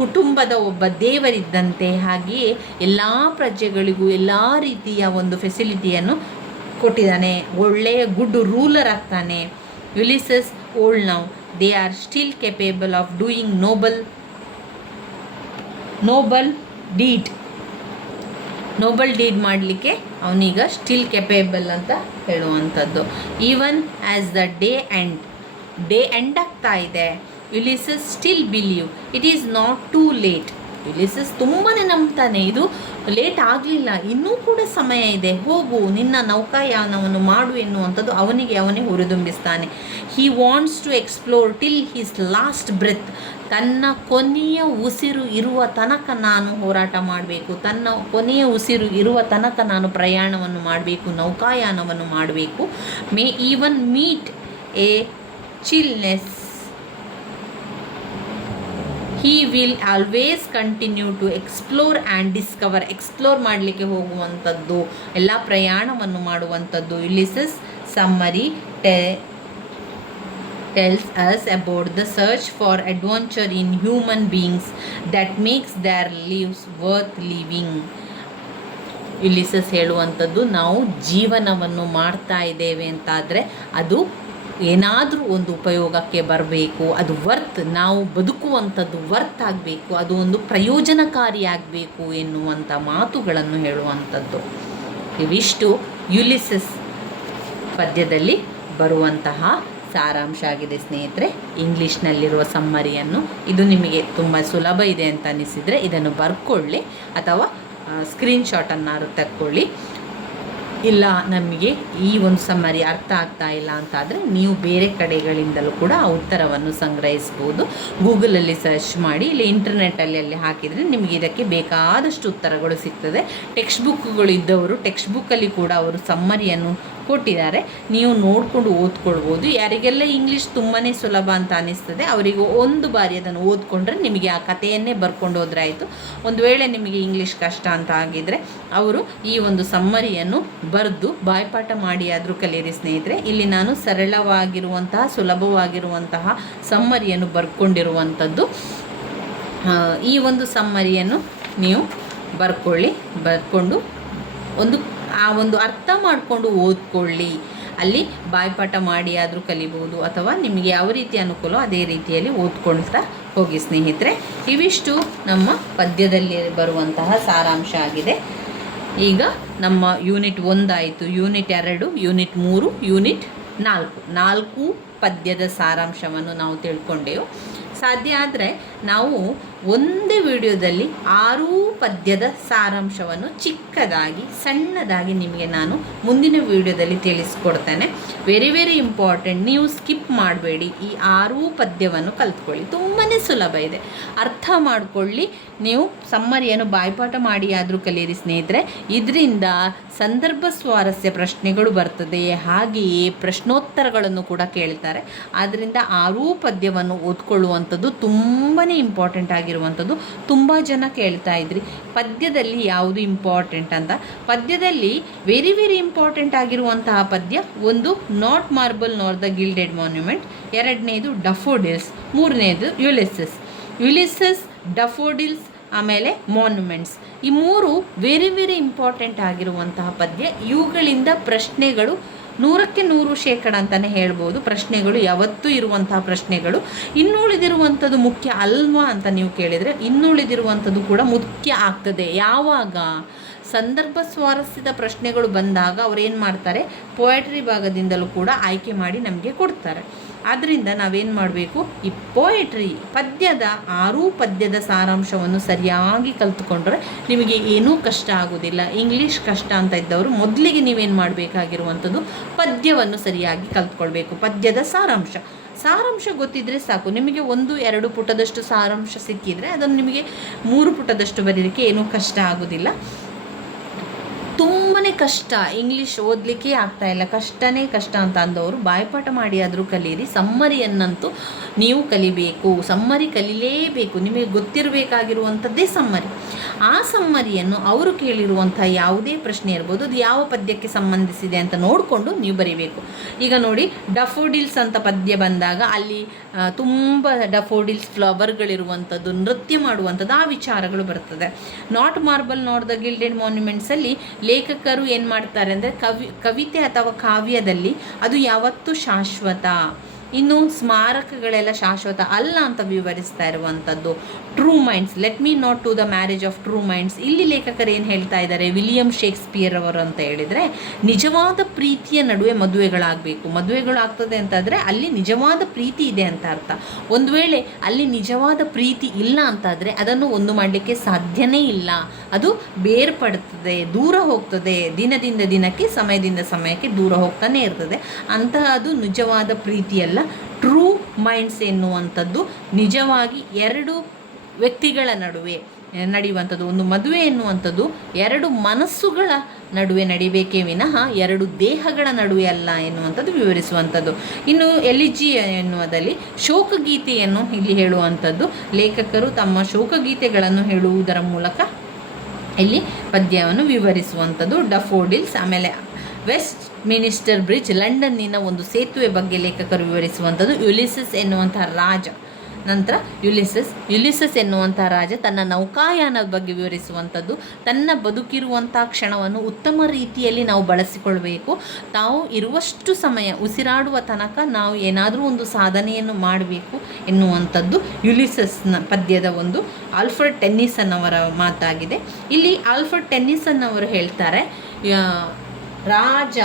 ಕುಟುಂಬದ ಒಬ್ಬ ದೇವರಿದ್ದಂತೆ, ಹಾಗೆಯೇ ಎಲ್ಲ ಪ್ರಜೆಗಳಿಗೂ ಎಲ್ಲ ರೀತಿಯ ಒಂದು ಫೆಸಿಲಿಟಿಯನ್ನು ಕೊಟ್ಟಿದ್ದಾನೆ, ಒಳ್ಳೆಯ ಗುಡ್ ರೂಲರ್ ಆಗ್ತಾನೆ. Ulysses old now, they are still capable of doing noble deed ಮಾಡಲಿಕ್ಕೆ ಅವನೀಗ ಸ್ಟಿಲ್ ಕೆಪೇಬಲ್ ಅಂತ ಹೇಳುವಂಥದ್ದು. Even as the day end ಆಗ್ತಾ ಇದೆ, Ulysses still believe it is not too late. Ulysses ತುಂಬಾ ನಂಬ್ತಾನೆ, ಇದು ಲೇಟ್ ಆಗಲಿಲ್ಲ, ಇನ್ನೂ ಕೂಡ ಸಮಯ ಇದೆ, ಹೋಗು ನಿನ್ನ ನೌಕಾಯಾನವನ್ನು ಮಾಡು ಎನ್ನುವಂಥದ್ದು ಅವನೇ ಹುರಿದುಂಬಿಸ್ತಾನೆ. He wants to explore till his last breath. ತನ್ನ ಕೊನೆಯ ಉಸಿರು ಇರುವ ತನಕ ನಾನು ಹೋರಾಟ ಮಾಡಬೇಕು, ತನ್ನ ಕೊನೆಯ ಉಸಿರು ಇರುವ ತನಕ ನಾನು ಪ್ರಯಾಣವನ್ನು ಮಾಡಬೇಕು, ನೌಕಾಯಾನವನ್ನು ಮಾಡಬೇಕು. May even meet Achilles. He will always continue to explore and discover. Explore ಮಾಡಲಿಕ್ಕೆ ಹೋಗುವಂಥದ್ದು, ಎಲ್ಲ ಪ್ರಯಾಣವನ್ನು ಮಾಡುವಂಥದ್ದು. Ulysses summary tells us about the search for adventure in human beings that makes their lives worth living. ಯುಲಿಸಸ್ ಹೇಳುವಂಥದ್ದು, ನಾವು ಜೀವನವನ್ನು ಮಾಡ್ತಾ ಇದ್ದೇವೆ ಅಂತಾದರೆ ಅದು ಏನಾದರೂ ಒಂದು ಉಪಯೋಗಕ್ಕೆ ಬರಬೇಕು, ಅದು ನಾವು ಬದುಕುವಂಥದ್ದು ವರ್ತ್ ಆಗಬೇಕು, ಅದು ಒಂದು ಪ್ರಯೋಜನಕಾರಿಯಾಗಬೇಕು ಎನ್ನುವಂಥ ಮಾತುಗಳನ್ನು ಹೇಳುವಂಥದ್ದು. ಇವಿಷ್ಟು ಯುಲಿಸಸ್ ಪದ್ಯದಲ್ಲಿ ಬರುವಂತಹ ಸಾರಾಂಶ ಆಗಿದೆ ಸ್ನೇಹಿತರೆ. ಇಂಗ್ಲೀಷ್ನಲ್ಲಿರುವ ಸಮ್ಮರಿಯನ್ನು, ಇದು ನಿಮಗೆ ತುಂಬ ಸುಲಭ ಇದೆ ಅಂತ ಅನಿಸಿದರೆ ಇದನ್ನು ಬರ್ಕೊಳ್ಳಿ ಅಥವಾ ಸ್ಕ್ರೀನ್ಶಾಟನ್ನು ತೆಕ್ಕೊಳ್ಳಿ. ಇಲ್ಲ ನಮಗೆ ಈ ಒಂದು ಸಮ್ಮರಿ ಅರ್ಥ ಆಗ್ತಾ ಇಲ್ಲ ಅಂತಾದರೆ ನೀವು ಬೇರೆ ಕಡೆಗಳಿಂದಲೂ ಕೂಡ ಆ ಉತ್ತರವನ್ನು ಸಂಗ್ರಹಿಸ್ಬೋದು. ಗೂಗಲಲ್ಲಿ ಸರ್ಚ್ ಮಾಡಿ, ಇಲ್ಲ ಇಂಟರ್ನೆಟ್ಟಲ್ಲಿ ಹಾಕಿದರೆ ನಿಮಗೆ ಇದಕ್ಕೆ ಬೇಕಾದಷ್ಟು ಉತ್ತರಗಳು ಸಿಗ್ತದೆ. ಟೆಕ್ಸ್ಟ್ ಬುಕ್ಗಳಿದ್ದವರು ಟೆಕ್ಸ್ಟ್ ಬುಕ್ಕಲ್ಲಿ ಕೂಡ ಅವರು ಸಮ್ಮರಿಯನ್ನು ಕೊಟ್ಟಿದ್ದಾರೆ. ನೀವು ನೋಡಿಕೊಂಡು ಓದ್ಕೊಳ್ಬೋದು. ಯಾರಿಗೆಲ್ಲ ಇಂಗ್ಲೀಷ್ ತುಂಬಾ ಸುಲಭ ಅಂತ ಅನ್ನಿಸ್ತದೆ ಅವರಿಗೆ ಒಂದು ಬಾರಿ ಅದನ್ನು ಓದ್ಕೊಂಡ್ರೆ ನಿಮಗೆ ಆ ಕಥೆಯನ್ನೇ ಬರ್ಕೊಂಡು ಹೋದ್ರೆ ಆಯಿತು. ಒಂದು ವೇಳೆ ನಿಮಗೆ ಇಂಗ್ಲೀಷ್ ಕಷ್ಟ ಅಂತ ಆಗಿದ್ದರೆ ಅವರು ಈ ಒಂದು ಸಮ್ಮರಿಯನ್ನು ಬರೆದು ಬಾಯ್ಪಾಠ ಮಾಡಿ ಆದರೂ ಕಲಿಯಿರಿ ಸ್ನೇಹಿತರೆ. ಇಲ್ಲಿ ನಾನು ಸರಳವಾಗಿರುವಂತಹ ಸುಲಭವಾಗಿರುವಂತಹ ಸಮ್ಮರಿಯನ್ನು ಬರ್ಕೊಂಡಿರುವಂಥದ್ದು. ಈ ಒಂದು ಸಮ್ಮರಿಯನ್ನು ನೀವು ಬರ್ಕೊಂಡು ಆ ಒಂದು ಅರ್ಥ ಮಾಡಿಕೊಂಡು ಓದ್ಕೊಳ್ಳಿ. ಅಲ್ಲಿ ಬಾಯ್ಪಾಠ ಮಾಡಿ ಆದರೂ ಕಲಿಬೋದು, ಅಥವಾ ನಿಮಗೆ ಯಾವ ರೀತಿ ಅನುಕೂಲ ಅದೇ ರೀತಿಯಲ್ಲಿ ಓದ್ಕೊಳ್ತಾ ಹೋಗಿ ಸ್ನೇಹಿತರೆ. ಇವಿಷ್ಟು ನಮ್ಮ ಪದ್ಯದಲ್ಲಿ ಬರುವಂತಹ ಸಾರಾಂಶ ಆಗಿದೆ. ಈಗ ನಮ್ಮ ಯೂನಿಟ್ 1 ಆಯಿತು, ಯೂನಿಟ್ 2, ಯೂನಿಟ್ 3, ಯೂನಿಟ್ 4 ಪದ್ಯದ ಸಾರಾಂಶವನ್ನು ನಾವು ತಿಳ್ಕೊಂಡೆವು. ಸಾಧ್ಯ ಆದರೆ ನಾವು ಒಂದೇ ವಿಡಿಯೋದಲ್ಲಿ 6 ಪದ್ಯದ ಸಾರಾಂಶವನ್ನು ಚಿಕ್ಕದಾಗಿ ಸಣ್ಣದಾಗಿ ನಿಮಗೆ ನಾನು ಮುಂದಿನ ವಿಡಿಯೋದಲ್ಲಿ ತಿಳಿಸ್ಕೊಡ್ತೇನೆ. Very important. ನೀವು ಸ್ಕಿಪ್ ಮಾಡಬೇಡಿ. ಈ 6 ಪದ್ಯವನ್ನು ಕಲ್ತ್ಕೊಳ್ಳಿ. ತುಂಬಾ ಸುಲಭ ಇದೆ, ಅರ್ಥ ಮಾಡಿಕೊಳ್ಳಿ. ನೀವು ಸಮ್ಮರಿಯನ್ನು ಬಾಯ್ಪಾಠ ಮಾಡಿ ಆದರೂ ಕಲಿಯಿರಿ ಸ್ನೇಹಿತರೆ. ಇದರಿಂದ ಸಂದರ್ಭ ಸ್ವಾರಸ್ಯ ಪ್ರಶ್ನೆಗಳು ಬರ್ತದೆ, ಹಾಗೆಯೇ ಪ್ರಶ್ನೋತ್ತರಗಳನ್ನು ಕೂಡ ಕೇಳ್ತಾರೆ. ಆದ್ದರಿಂದ 6 ಪದ್ಯವನ್ನು ಓದ್ಕೊಳ್ಳುವಂಥದ್ದು ತುಂಬಾ ಇಂಪಾರ್ಟೆಂಟ್ ಆಗಿರುವಂಥದ್ದು. ತುಂಬ ಜನ ಕೇಳ್ತಾ ಇದ್ರಿ ಪದ್ಯದಲ್ಲಿ ಯಾವುದು ಇಂಪಾರ್ಟೆಂಟ್ ಅಂತ. ಪದ್ಯದಲ್ಲಿ ವೆರಿ ಇಂಪಾರ್ಟೆಂಟ್ ಆಗಿರುವಂತಹ ಪದ್ಯ ಒಂದು ನಾಟ್ ಮಾರ್ಬಲ್ ನಾರ್ ದ ಗಿಲ್ಡೆಡ್ ಮಾನ್ಯುಮೆಂಟ್, 2ನೇದು ಡಫೋಡಿಲ್ಸ್, 3ನೇದು ಯುಲಿಸಸ್, ಡಫೋಡಿಲ್ಸ್, ಆಮೇಲೆ ಮಾನ್ಯುಮೆಂಟ್ಸ್. ಈ 3 ವೆರಿ ಇಂಪಾರ್ಟೆಂಟ್ ಆಗಿರುವಂತಹ ಪದ್ಯ. ಇವುಗಳಿಂದ ಪ್ರಶ್ನೆಗಳು 100ಕ್ಕೆ 100% ಅಂತಲೇ ಹೇಳ್ಬೋದು. ಪ್ರಶ್ನೆಗಳು ಯಾವತ್ತೂ ಇರುವಂತಹ ಪ್ರಶ್ನೆಗಳು. ಇನ್ನುಳಿದಿರುವಂಥದ್ದು ಮುಖ್ಯ ಅಲ್ವಾ ಅಂತ ನೀವು ಕೇಳಿದರೆ, ಇನ್ನುಳಿದಿರುವಂಥದ್ದು ಕೂಡ ಮುಖ್ಯ ಆಗ್ತದೆ. ಯಾವಾಗ ಸಂದರ್ಭ ಸ್ವಾರಸ್ಯದ ಪ್ರಶ್ನೆಗಳು ಬಂದಾಗ ಅವ್ರೇನು ಮಾಡ್ತಾರೆ, ಪೋಯಟ್ರಿ ಭಾಗದಿಂದಲೂ ಕೂಡ ಆಯ್ಕೆ ಮಾಡಿ ನಮಗೆ ಕೊಡ್ತಾರೆ. ಆದ್ದರಿಂದ ನಾವೇನು ಮಾಡಬೇಕು, ಈ ಪೋಯಟ್ರಿ ಪದ್ಯದ 6 ಪದ್ಯದ ಸಾರಾಂಶವನ್ನು ಸರಿಯಾಗಿ ಕಲ್ತ್ಕೊಂಡ್ರೆ ನಿಮಗೆ ಏನೂ ಕಷ್ಟ ಆಗೋದಿಲ್ಲ. ಇಂಗ್ಲೀಷ್ ಕಷ್ಟ ಅಂತ ಇದ್ದವರು ಮೊದಲಿಗೆ ನೀವೇನು ಮಾಡಬೇಕಾಗಿರುವಂಥದ್ದು, ಪದ್ಯವನ್ನು ಸರಿಯಾಗಿ ಕಲ್ತ್ಕೊಳ್ಬೇಕು. ಪದ್ಯದ ಸಾರಾಂಶ ಗೊತ್ತಿದ್ದರೆ ಸಾಕು. ನಿಮಗೆ 1-2 ಪುಟದಷ್ಟು ಸಾರಾಂಶ ಸಿಕ್ಕಿದರೆ ಅದನ್ನು ನಿಮಗೆ 3 ಪುಟದಷ್ಟು ಬರೀಲಿಕ್ಕೆ ಏನೂ ಕಷ್ಟ ಆಗೋದಿಲ್ಲ. ತುಂಬಾ ಕಷ್ಟ, ಇಂಗ್ಲೀಷ್ ಓದಲಿಕ್ಕೆ ಆಗ್ತಾಯಿಲ್ಲ, ಕಷ್ಟ ಅಂತ ಅಂದವರು ಬಾಯ್ಪಾಠ ಮಾಡಿ ಆದರೂ ಕಲೀರಿ. ಸಮ್ಮರಿಯನ್ನಂತೂ ನೀವು ಕಲಿಬೇಕು, ಸಮ್ಮರಿ ಕಲಿಲೇಬೇಕು. ನಿಮಗೆ ಗೊತ್ತಿರಬೇಕಾಗಿರುವಂಥದ್ದೇ ಸಮ್ಮರಿ. ಆ ಸಮ್ಮರಿಯನ್ನು ಅವರು ಕೇಳಿರುವಂಥ ಯಾವುದೇ ಪ್ರಶ್ನೆ ಇರ್ಬೋದು, ಅದು ಯಾವ ಪದ್ಯಕ್ಕೆ ಸಂಬಂಧಿಸಿದೆ ಅಂತ ನೋಡಿಕೊಂಡು ನೀವು ಬರೀಬೇಕು. ಈಗ ನೋಡಿ, ಡಫೋಡಿಲ್ಸ್ ಅಂತ ಪದ್ಯ ಬಂದಾಗ ಅಲ್ಲಿ ತುಂಬ ಡಫೋಡಿಲ್ಸ್ ಫ್ಲವರ್ಗಳಿರುವಂಥದ್ದು, ನೃತ್ಯ ಮಾಡುವಂಥದ್ದು, ಆ ವಿಚಾರಗಳು ಬರ್ತದೆ. Not marble not the gilded ಮಾನ್ಯುಮೆಂಟ್ಸಲ್ಲಿ ಲೇಖಕರು ಏನು ಮಾಡ್ತಾರೆ ಅಂದರೆ, ಕವಿತೆ ಅಥವಾ ಕಾವ್ಯದಲ್ಲಿ ಅದು ಯಾವತ್ತೂ ಶಾಶ್ವತ, ಇನ್ನು ಸ್ಮಾರಕಗಳೆಲ್ಲ ಶಾಶ್ವತ ಅಲ್ಲ ಅಂತ ವಿವರಿಸ್ತಾ ಇರುವಂಥದ್ದು. True minds, let me not to the marriage of true minds. ಇಲ್ಲಿ ಲೇಖಕರು ಏನು ಹೇಳ್ತಾ ಇದ್ದಾರೆ, ವಿಲಿಯಂ ಶೇಕ್ಸ್ಪಿಯರ್ ಅವರು ಅಂತ ಹೇಳಿದರೆ, ನಿಜವಾದ ಪ್ರೀತಿಯ ನಡುವೆ ಮದುವೆಗಳು ಆಗ್ತದೆ ಅಂತಾದರೆ ಅಲ್ಲಿ ನಿಜವಾದ ಪ್ರೀತಿ ಇದೆ ಅಂತ ಅರ್ಥ. ಒಂದು ವೇಳೆ ಅಲ್ಲಿ ನಿಜವಾದ ಪ್ರೀತಿ ಇಲ್ಲ ಅಂತಾದರೆ ಅದನ್ನು ಒಂದು ಮಾಡಲಿಕ್ಕೆ ಸಾಧ್ಯನೇ ಇಲ್ಲ. ಅದು ಬೇರ್ಪಡ್ತದೆ, ದೂರ ಹೋಗ್ತದೆ, ದಿನದಿಂದ ದಿನಕ್ಕೆ, ಸಮಯದಿಂದ ಸಮಯಕ್ಕೆ ದೂರ ಹೋಗ್ತಾನೆ ಇರ್ತದೆ. ಅಂತಹದ್ದು ನಿಜವಾದ ಪ್ರೀತಿಯಲ್ಲ. ಟ್ರೂ ಮೈಂಡ್ಸ್ ಎನ್ನುವಂಥದ್ದು ನಿಜವಾಗಿ 2 ವ್ಯಕ್ತಿಗಳ ನಡುವೆ ನಡೆಯುವಂಥದ್ದು. ಒಂದು ಮದುವೆ ಎನ್ನುವಂಥದ್ದು 2 ಮನಸ್ಸುಗಳ ನಡುವೆ ನಡಿಬೇಕೇ ವಿನಃ 2 ದೇಹಗಳ ನಡುವೆ ಅಲ್ಲ ಎನ್ನುವಂಥದ್ದು ವಿವರಿಸುವಂಥದ್ದು. ಇನ್ನು ಎಲಿಜಿ ಎನ್ನುವುದರಲ್ಲಿ ಶೋಕಗೀತೆಯನ್ನು ಇಲ್ಲಿ ಹೇಳುವಂಥದ್ದು. ಲೇಖಕರು ತಮ್ಮ ಶೋಕಗೀತೆಗಳನ್ನು ಹೇಳುವುದರ ಮೂಲಕ ಇಲ್ಲಿ ಪದ್ಯವನ್ನು ವಿವರಿಸುವಂಥದ್ದು. ಡಫೋಡಿಲ್ಸ್, ಆಮೇಲೆ ವೆಸ್ಟ್ ಮಿನಿಸ್ಟರ್ ಬ್ರಿಡ್ಜ್, ಲಂಡನ್ನಿನ ಒಂದು ಸೇತುವೆ ಬಗ್ಗೆ ಲೇಖಕರು ವಿವರಿಸುವಂಥದ್ದು. ಯುಲಿಸಸ್ ಎನ್ನುವಂತಹ ರಾಜ, ನಂತರ ಯುಲಿಸಸ್ ಎನ್ನುವಂಥ ರಾಜ ತನ್ನ ನೌಕಾಯಾನದ ಬಗ್ಗೆ ವಿವರಿಸುವಂಥದ್ದು. ತನ್ನ ಬದುಕಿರುವಂಥ ಕ್ಷಣವನ್ನು ಉತ್ತಮ ರೀತಿಯಲ್ಲಿ ನಾವು ಬಳಸಿಕೊಳ್ಬೇಕು. ತಾವು ಇರುವಷ್ಟು ಸಮಯ, ಉಸಿರಾಡುವ ತನಕ ನಾವು ಏನಾದರೂ ಒಂದು ಸಾಧನೆಯನ್ನು ಮಾಡಬೇಕು ಎನ್ನುವಂಥದ್ದು ಯುಲಿಸಸ್ನ ಪದ್ಯದ ಒಂದು ಆಲ್ಫ್ರೆಡ್ ಟೆನ್ನಿಸನ್ ಅವರ ಮಾತಾಗಿದೆ. ಇಲ್ಲಿ ಆಲ್ಫ್ರೆಡ್ ಟೆನ್ನಿಸನ್ ಅವರು ಹೇಳ್ತಾರೆ, ರಾಜ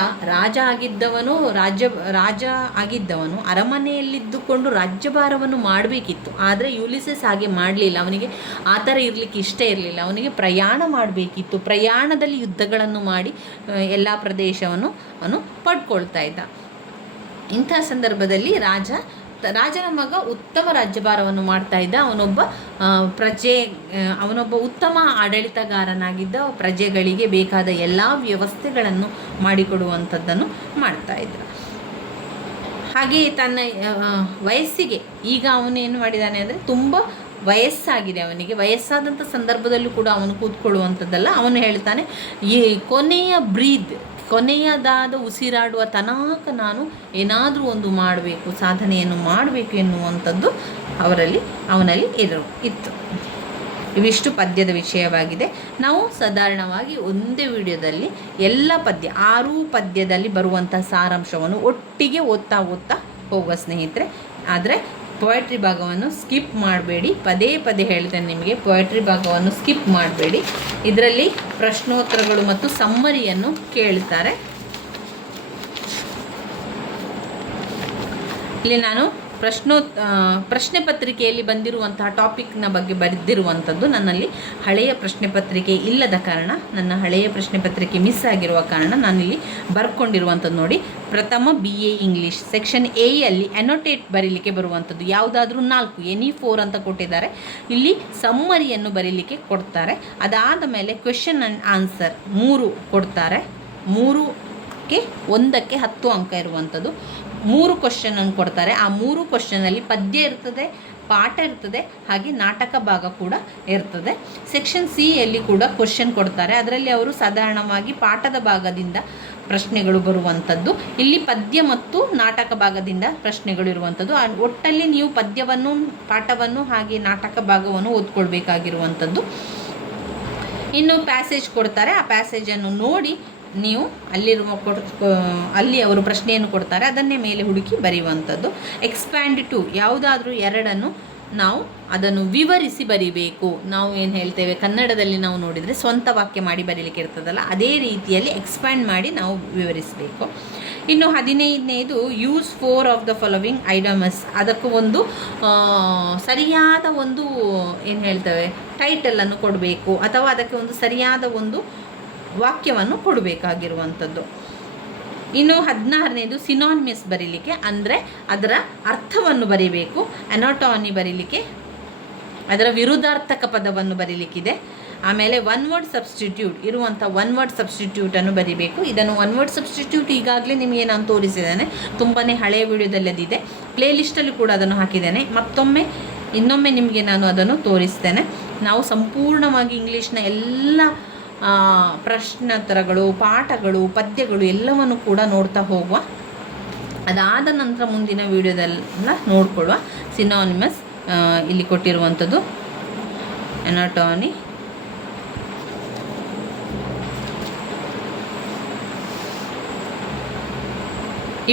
ಆಗಿದ್ದವನು ಅರಮನೆಯಲ್ಲಿದ್ದುಕೊಂಡು ರಾಜ್ಯಭಾರವನ್ನು ಮಾಡಬೇಕಿತ್ತು. ಆದರೆ ಯುಲಿಸಸ್ ಹಾಗೆ ಮಾಡಲಿಲ್ಲ. ಅವನಿಗೆ ಆ ಥರ ಇರಲಿಕ್ಕೆ ಇಷ್ಟ ಇರಲಿಲ್ಲ. ಅವನಿಗೆ ಪ್ರಯಾಣ ಮಾಡಬೇಕಿತ್ತು. ಪ್ರಯಾಣದಲ್ಲಿ ಯುದ್ಧಗಳನ್ನು ಮಾಡಿ ಎಲ್ಲ ಪ್ರದೇಶವನ್ನು ಅವನು ಪಡ್ಕೊಳ್ತಾ ಇದ್ದ. ಇಂಥ ಸಂದರ್ಭದಲ್ಲಿ ರಾಜ ರಾಜನ ಮಗ ಉತ್ತಮ ರಾಜ್ಯಭಾರವನ್ನು ಮಾಡ್ತಾ ಇದ್ದ. ಅವನೊಬ್ಬ ಉತ್ತಮ ಆಡಳಿತಗಾರನಾಗಿದ್ದ. ಪ್ರಜೆಗಳಿಗೆ ಬೇಕಾದ ಎಲ್ಲ ವ್ಯವಸ್ಥೆಗಳನ್ನು ಮಾಡಿಕೊಡುವಂಥದ್ದನ್ನು ಮಾಡ್ತಾ ಇದ್ದ. ಹಾಗೆಯೇ ತನ್ನ ವಯಸ್ಸಿಗೆ ಈಗ ಅವನೇನು ಮಾಡಿದ್ದಾನೆ ಅಂದರೆ ತುಂಬ ವಯಸ್ಸಾಗಿದೆ ಅವನಿಗೆ. ವಯಸ್ಸಾದಂಥ ಸಂದರ್ಭದಲ್ಲೂ ಕೂಡ ಅವನು ಕೂತ್ಕೊಳ್ಳುವಂಥದ್ದಲ್ಲ. ಅವನು ಹೇಳ್ತಾನೆ, ಈ ಕೊನೆಯದಾದ ಉಸಿರಾಡುವ ತನಕ ನಾನು ಏನಾದರೂ ಒಂದು ಮಾಡಬೇಕು, ಸಾಧನೆಯನ್ನು ಮಾಡಬೇಕು ಎನ್ನುವಂಥದ್ದು ಅವನಲ್ಲಿ ಇತ್ತು. ಇವಿಷ್ಟು ಪದ್ಯದ ವಿಷಯವಾಗಿದೆ. ನಾವು ಸಾಧಾರಣವಾಗಿ ಒಂದೇ ವಿಡಿಯೋದಲ್ಲಿ ಎಲ್ಲ 6 ಪದ್ಯದಲ್ಲಿ ಬರುವಂಥ ಸಾರಾಂಶವನ್ನು ಒಟ್ಟಿಗೆ ಓದ್ತಾ ಹೋಗುವ ಸ್ನೇಹಿತರೆ. ಆದರೆ ಪೊಯೆಟ್ರಿ ಭಾಗವನ್ನು ಸ್ಕಿಪ್ ಮಾಡಬೇಡಿ. ಪದೇ ಹೇಳ್ತೇನೆ ನಿಮಗೆ, ಪೊಯೆಟ್ರಿ ಭಾಗವನ್ನು ಸ್ಕಿಪ್ ಮಾಡಬೇಡಿ. ಇದರಲ್ಲಿ ಪ್ರಶ್ನೋತ್ತರಗಳು ಮತ್ತು ಸಮ್ಮರಿಯನ್ನು ಕೇಳ್ತಾರೆ. ಇಲ್ಲಿ ನಾನು ಪ್ರಶ್ನೆ ಪತ್ರಿಕೆಯಲ್ಲಿ ಬಂದಿರುವಂತಹ ಟಾಪಿಕ್ನ ಬಗ್ಗೆ ಬರೆದಿರುವಂಥದ್ದು. ನನ್ನಲ್ಲಿ ಹಳೆಯ ಪ್ರಶ್ನೆ ಪತ್ರಿಕೆ ಇಲ್ಲದ ಕಾರಣ, ನನ್ನ ಹಳೆಯ ಪ್ರಶ್ನೆ ಪತ್ರಿಕೆ ಮಿಸ್ ಆಗಿರುವ ಕಾರಣ ನಾನಿಲ್ಲಿ ಬರ್ಕೊಂಡಿರುವಂಥದ್ದು ನೋಡಿ. ಪ್ರಥಮ BA ಇಂಗ್ಲೀಷ್ ಸೆಕ್ಷನ್ ಎಯಲ್ಲಿ ಅನೋಟೇಟ್ ಬರೀಲಿಕ್ಕೆ ಬರುವಂಥದ್ದು ಯಾವುದಾದ್ರೂ 4, ಎನಿ 4 ಅಂತ ಕೊಟ್ಟಿದ್ದಾರೆ. ಇಲ್ಲಿ ಸಮ್ಮರಿಯನ್ನು ಬರೀಲಿಕ್ಕೆ ಕೊಡ್ತಾರೆ. ಅದಾದ ಮೇಲೆ ಕ್ವೆಶ್ಚನ್ ಆ್ಯಂಡ್ ಆನ್ಸರ್ 3 ಕೊಡ್ತಾರೆ. 3ಕ್ಕೆ 1ಕ್ಕೆ 10 ಅಂಕ ಇರುವಂಥದ್ದು. 3 ಕ್ವಶನನ್ನು ಕೊಡ್ತಾರೆ. ಆ 3 ಕ್ವಶನಲ್ಲಿ ಪದ್ಯ ಇರ್ತದೆ, ಪಾಠ ಇರ್ತದೆ, ಹಾಗೆ ನಾಟಕ ಭಾಗ ಕೂಡ ಇರ್ತದೆ. ಸೆಕ್ಷನ್ ಸಿಯಲ್ಲಿ ಕೂಡ ಕ್ವಶನ್ ಕೊಡ್ತಾರೆ. ಅದರಲ್ಲಿ ಅವರು ಸಾಧಾರಣವಾಗಿ ಪಾಠದ ಭಾಗದಿಂದ ಪ್ರಶ್ನೆಗಳು ಬರುವಂಥದ್ದು. ಇಲ್ಲಿ ಪದ್ಯ ಮತ್ತು ನಾಟಕ ಭಾಗದಿಂದ ಪ್ರಶ್ನೆಗಳು ಇರುವಂಥದ್ದು. ಒಟ್ಟಲ್ಲಿ ನೀವು ಪದ್ಯವನ್ನು, ಪಾಠವನ್ನು ಹಾಗೆ ನಾಟಕ ಭಾಗವನ್ನು ಓದ್ಕೊಳ್ಬೇಕಾಗಿರುವಂಥದ್ದು. ಇನ್ನು ಪ್ಯಾಸೇಜ್ ಕೊಡ್ತಾರೆ. ಆ ಪ್ಯಾಸೇಜನ್ನು ನೋಡಿ ನೀವು ಅಲ್ಲಿ ಅವರು ಪ್ರಶ್ನೆಯನ್ನು ಕೊಡ್ತಾರೆ, ಅದನ್ನೇ ಮೇಲೆ ಹುಡುಕಿ ಬರೆಯುವಂಥದ್ದು. ಎಕ್ಸ್ಪ್ಯಾಂಡ್ ಟು ಯಾವುದಾದ್ರೂ 2 ನಾವು ಅದನ್ನು ವಿವರಿಸಿ ಬರಿಬೇಕು. ನಾವು ಏನು ಹೇಳ್ತೇವೆ ಕನ್ನಡದಲ್ಲಿ ನಾವು ನೋಡಿದರೆ ಸ್ವಂತ ವಾಕ್ಯ ಮಾಡಿ ಬರೀಲಿಕ್ಕೆ ಇರ್ತದಲ್ಲ, ಅದೇ ರೀತಿಯಲ್ಲಿ ಎಕ್ಸ್ಪ್ಯಾಂಡ್ ಮಾಡಿ ನಾವು ವಿವರಿಸಬೇಕು. ಇನ್ನು 15ನೇದು ಯೂಸ್ 4 ಆಫ್ ದ ಫಾಲೋವಿಂಗ್ ಐಡಮಸ್. ಅದಕ್ಕೂ ಒಂದು ಸರಿಯಾದ ಒಂದು ಏನು ಹೇಳ್ತೇವೆ ಟೈಟಲನ್ನು ಕೊಡಬೇಕು, ಅಥವಾ ಅದಕ್ಕೆ ಒಂದು ಸರಿಯಾದ ಒಂದು ವಾಕ್ಯವನ್ನು ಕೊಡಬೇಕಾಗಿರುವಂಥದ್ದು. ಇನ್ನು 16ನೇದು ಸಿನಾನಿಮಸ್ ಬರೀಲಿಕ್ಕೆ, ಅಂದರೆ ಅದರ ಅರ್ಥವನ್ನು ಬರೀಬೇಕು. ಅನಾಟೋನಿ ಬರೀಲಿಕ್ಕೆ, ಅದರ ವಿರುದ್ಧಾರ್ಥಕ ಪದವನ್ನು ಬರೀಲಿಕ್ಕಿದೆ. ಆಮೇಲೆ 1 ವರ್ಡ್ ಸಬ್ಸ್ಟಿಟ್ಯೂಟ್ ಇರುವಂಥ 1 ವರ್ಡ್ ಸಬ್ಸ್ಟಿಟ್ಯೂಟನ್ನು ಬರೀಬೇಕು. ಇದನ್ನು 1 ವರ್ಡ್ ಸಬ್ಸ್ಟಿಟ್ಯೂಟ್ ಈಗಾಗಲೇ ನಿಮಗೆ ನಾನು ತೋರಿಸಿದ್ದೇನೆ, ತುಂಬಾ ಹಳೆಯ ವಿಡಿಯೋದಲ್ಲಿ ಅದಿದೆ. ಪ್ಲೇಲಿಸ್ಟಲ್ಲಿ ಕೂಡ ಅದನ್ನು ಹಾಕಿದ್ದೇನೆ. ಇನ್ನೊಮ್ಮೆ ನಿಮಗೆ ನಾನು ಅದನ್ನು ತೋರಿಸ್ತೇನೆ. ನಾವು ಸಂಪೂರ್ಣವಾಗಿ ಇಂಗ್ಲೀಷ್ನ ಎಲ್ಲ ಪ್ರಶ್ನೋತ್ತರಗಳು, ಪಾಠಗಳು, ಪದ್ಯಗಳು ಎಲ್ಲವನ್ನು ಕೂಡ ನೋಡ್ತಾ ಹೋಗುವ. ಅದಾದ ನಂತರ ಮುಂದಿನ ವಿಡಿಯೋದೆಲ್ಲ ನೋಡ್ಕೊಳ್ಳುವ. ಸಿನಾನಿಮಸ್ ಇಲ್ಲಿ ಕೊಟ್ಟಿರುವಂಥದ್ದು ಅನಾಟೋನಿ,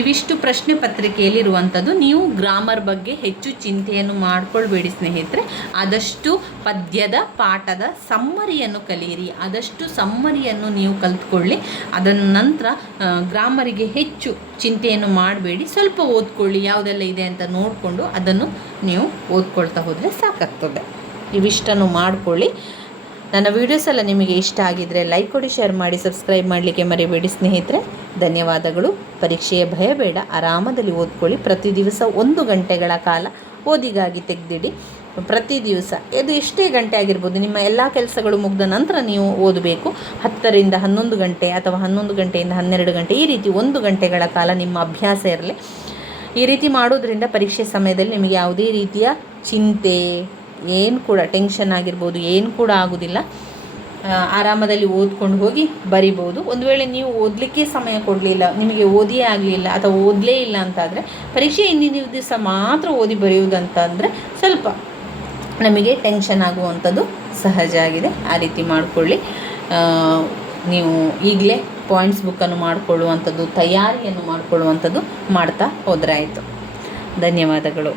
ಇವಿಷ್ಟು ಪ್ರಶ್ನೆ ಪತ್ರಿಕೆಯಲ್ಲಿರುವಂಥದ್ದು. ನೀವು ಗ್ರಾಮರ್ ಬಗ್ಗೆ ಹೆಚ್ಚು ಚಿಂತೆಯನ್ನು ಮಾಡಿಕೊಳ್ಬೇಡಿ ಸ್ನೇಹಿತರೆ. ಆದಷ್ಟು ಪದ್ಯದ, ಪಾಠದ ಸಮ್ಮರಿಯನ್ನು ಕಲಿಯಿರಿ. ಆದಷ್ಟು ಸಮ್ಮರಿಯನ್ನು ನೀವು ಕಲಿತ್ಕೊಳ್ಳಿ. ಅದರ ನಂತರ ಗ್ರಾಮರಿಗೆ ಹೆಚ್ಚು ಚಿಂತೆಯನ್ನು ಮಾಡಬೇಡಿ. ಸ್ವಲ್ಪ ಓದ್ಕೊಳ್ಳಿ, ಯಾವುದೆಲ್ಲ ಇದೆ ಅಂತ ನೋಡಿಕೊಂಡು ಅದನ್ನು ನೀವು ಓದ್ಕೊಳ್ತಾ ಹೋದರೆ ಸಾಕಾಗ್ತದೆ. ಇವಿಷ್ಟನ್ನು ಮಾಡಿಕೊಳ್ಳಿ. ನನ್ನ ವೀಡಿಯೋಸ್ ಎಲ್ಲ ನಿಮಗೆ ಇಷ್ಟ ಆಗಿದ್ದರೆ ಲೈಕ್ ಕೊಡಿ, ಶೇರ್ ಮಾಡಿ, ಸಬ್ಸ್ಕ್ರೈಬ್ ಮಾಡಲಿಕ್ಕೆ ಮರಿಬೇಡಿ ಸ್ನೇಹಿತರೆ. ಧನ್ಯವಾದಗಳು. ಪರೀಕ್ಷೆಯ ಭಯ ಬೇಡ, ಆರಾಮದಲ್ಲಿ ಓದ್ಕೊಳ್ಳಿ. ಪ್ರತಿ ದಿವಸ 1 ಗಂಟೆಗಳ ಕಾಲ ಓದಿಗಾಗಿ ತೆಗೆದಿಡಿ. ಪ್ರತಿ ದಿವಸ ಇದು ಎಷ್ಟೇ ಗಂಟೆ ಆಗಿರ್ಬೋದು, ನಿಮ್ಮ ಎಲ್ಲ ಕೆಲಸಗಳು ಮುಗಿದ ನಂತರ ನೀವು ಓದಬೇಕು. 10ರಿಂದ 11 ಗಂಟೆ ಅಥವಾ 11 ಗಂಟೆಯಿಂದ 12 ಗಂಟೆ, ಈ ರೀತಿ 1 ಗಂಟೆಗಳ ಕಾಲ ನಿಮ್ಮ ಅಭ್ಯಾಸ ಇರಲಿ. ಈ ರೀತಿ ಮಾಡೋದ್ರಿಂದ ಪರೀಕ್ಷೆ ಸಮಯದಲ್ಲಿ ನಿಮಗೆ ಯಾವುದೇ ರೀತಿಯ ಚಿಂತೆ, ಏನು ಕೂಡ ಟೆನ್ಷನ್ ಆಗಿರ್ಬೋದು, ಏನು ಕೂಡ ಆಗೋದಿಲ್ಲ. ಆರಾಮದಲ್ಲಿ ಓದ್ಕೊಂಡು ಹೋಗಿ ಬರಿಬೋದು. ಒಂದು ವೇಳೆ ನೀವು ಓದಲಿಕ್ಕೆ ಸಮಯ ಕೊಡಲಿಲ್ಲ, ನಿಮಗೆ ಓದಿಯೇ ಆಗಲಿಲ್ಲ ಅಥವಾ ಓದಲೇ ಇಲ್ಲ ಅಂತಾದರೆ, ಪರೀಕ್ಷೆ ಹಿಂದಿನ ದಿವಸ ಮಾತ್ರ ಓದಿ ಬರೆಯುವುದಂತಂದರೆ ಸ್ವಲ್ಪ ನಮಗೆ ಟೆನ್ಷನ್ ಆಗುವಂಥದ್ದು ಸಹಜ ಆಗಿದೆ. ಆ ರೀತಿ ಮಾಡಿಕೊಳ್ಳಿ. ನೀವು ಈಗಲೇ ಪಾಯಿಂಟ್ಸ್ ಬುಕ್ಕನ್ನು ಮಾಡಿಕೊಳ್ಳುವಂಥದ್ದು, ತಯಾರಿಯನ್ನು ಮಾಡಿಕೊಳ್ಳುವಂಥದ್ದು ಮಾಡ್ತಾ ಹೋದರೆ ಆಯಿತು. ಧನ್ಯವಾದಗಳು.